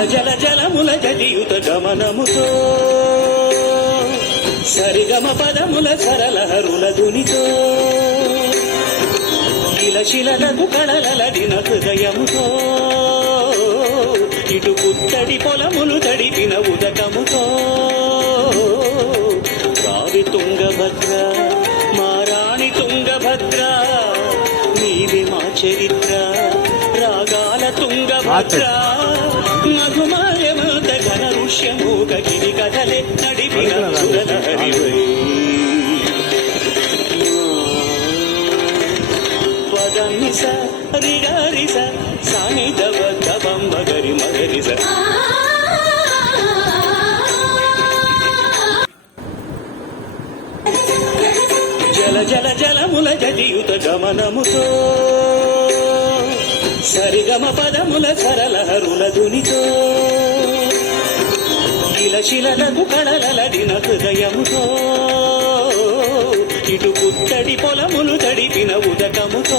జల జల జలముల జదియుత గమనముతో సరిగమ పదముల సరళహరుల దునితో శిలశిలలకు కళలడిన హృదయముతో ఇటు పుత్తడి పొలములు తడిపిన ఉదకముతో రావి తుంగభద్ర మా రాణి తుంగభద్ర నీవే మా చరిత్ర రాగాల తుంగభద్ర మధుమాయమాత ఘన ఋష్యమూక గిరి కథలే నడిపిన సురలహరివై పదనిస రిగారిస సాని దవ దవం మగరి మగరిస జల జల జలముల జదియుత గమనముతో సరిగమ పదముల సరళహరుల దునితో శిలశిలలకు కళలడిన హృదయముతో ఇటు పుత్తడి పొలములు తడిపిన ఉదకముతో